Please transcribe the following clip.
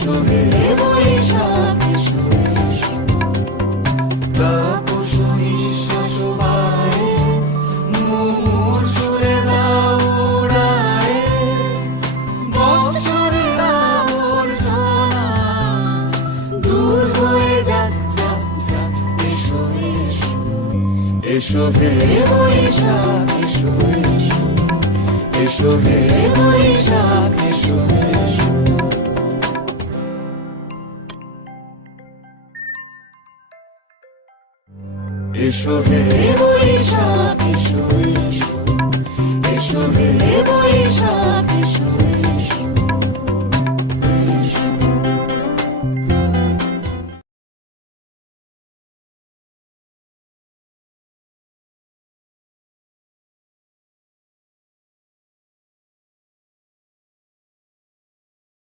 এসো হে বৈশাখ এসো এসো, তাপস নিঃশ্বাস বায়ে মুমুর সুরে দাও উড়ায়ে, বৎসরের আবর্জনা দূর হয়ে যাক যাক যাক, এসো এসো, এসো হে বৈশাখ এসো এসো, এসো হে বৈশাখ এসো এসো। এসো হে বৈশাখ এসো এসো, এসো হে বৈশাখ।